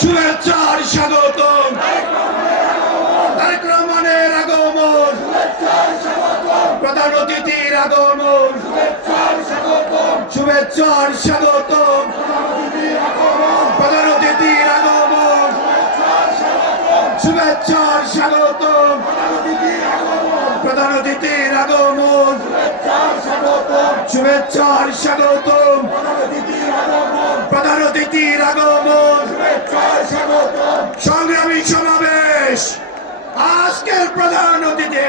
শুভেচ্ছার স্বাগতম, তারেক রহমানের আগমন, প্রধান অতিথির আগমন, শুভেচ্ছার স্বাগতম, প্রধান অতিথির আগমন, শুভেচ্ছার স্বাগতম, প্রধান অতিথির আগমন, শুভেচ্ছার স্বাগতম, প্রধান অতিথির আগমন, সংগ্রামী সমাবেশ। আজকের প্রধান অতিথি